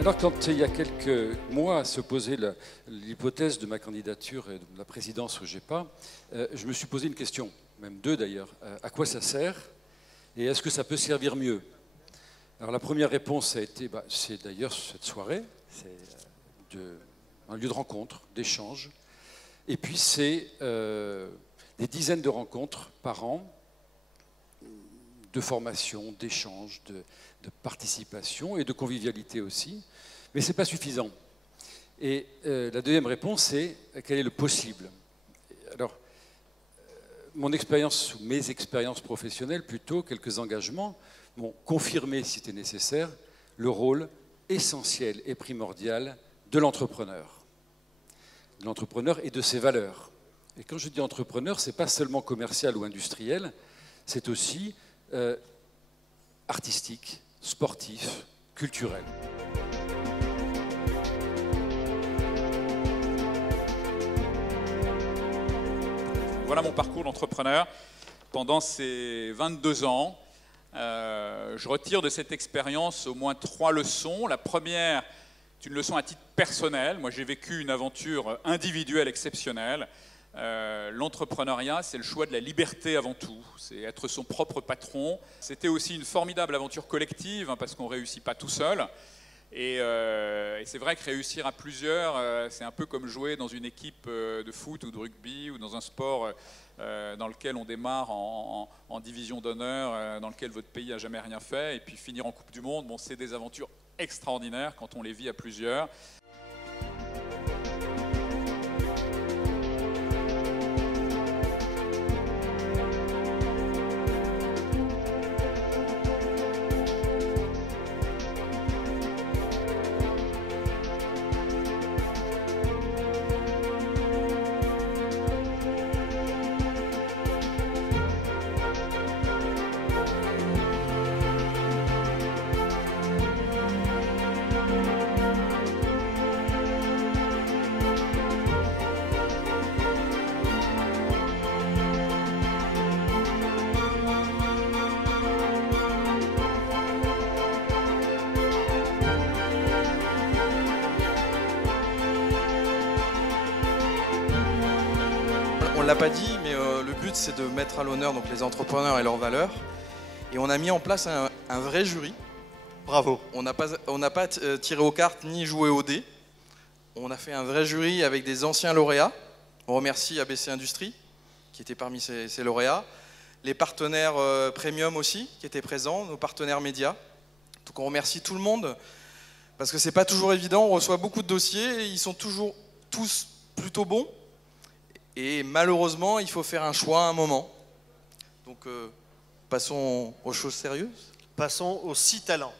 Alors, quand il y a quelques mois se posait l'hypothèse de ma candidature et de la présidence au GEPA, je me suis posé une question, même deux d'ailleurs. À quoi ça sert et est-ce que ça peut servir mieux? Alors, la première réponse a été, c'est d'ailleurs cette soirée, c'est un lieu de rencontre, d'échange. Et puis, c'est des dizaines de rencontres par an, de formation, d'échange, de participation et de convivialité aussi. Mais ce n'est pas suffisant. Et la deuxième réponse, c'est quel est le possible? Alors, mon expérience, ou mes expériences professionnelles plutôt, quelques engagements, m'ont confirmé, si c'était nécessaire, le rôle essentiel et primordial de l'entrepreneur et de ses valeurs. Et quand je dis entrepreneur, ce n'est pas seulement commercial ou industriel, c'est aussi artistique, sportif, culturel. Voilà mon parcours d'entrepreneur. Pendant ces 22 ans, je retire de cette expérience au moins 3 leçons. La première, c'est une leçon à titre personnel. Moi, j'ai vécu une aventure individuelle exceptionnelle. L'entrepreneuriat, c'est le choix de la liberté avant tout, c'est être son propre patron. C'était aussi une formidable aventure collective, parce qu'on ne réussit pas tout seul. Et c'est vrai que réussir à plusieurs, c'est un peu comme jouer dans une équipe de foot ou de rugby ou dans un sport dans lequel on démarre en division d'honneur, dans lequel votre pays n'a jamais rien fait, et puis finir en Coupe du Monde. Bon, c'est des aventures extraordinaires quand on les vit à plusieurs. On ne l'a pas dit, mais le but c'est de mettre à l'honneur les entrepreneurs et leurs valeurs. Et on a mis en place un vrai jury. Bravo. On n'a pas tiré aux cartes ni joué au dé. On a fait un vrai jury avec des anciens lauréats. On remercie ABC Industries qui était parmi ces lauréats. Les partenaires premium aussi qui étaient présents, nos partenaires médias. Donc on remercie tout le monde parce que c'est pas toujours évident. On reçoit beaucoup de dossiers et ils sont toujours tous plutôt bons. Et malheureusement, il faut faire un choix à un moment. Donc, passons aux choses sérieuses. Passons aux 6 talents.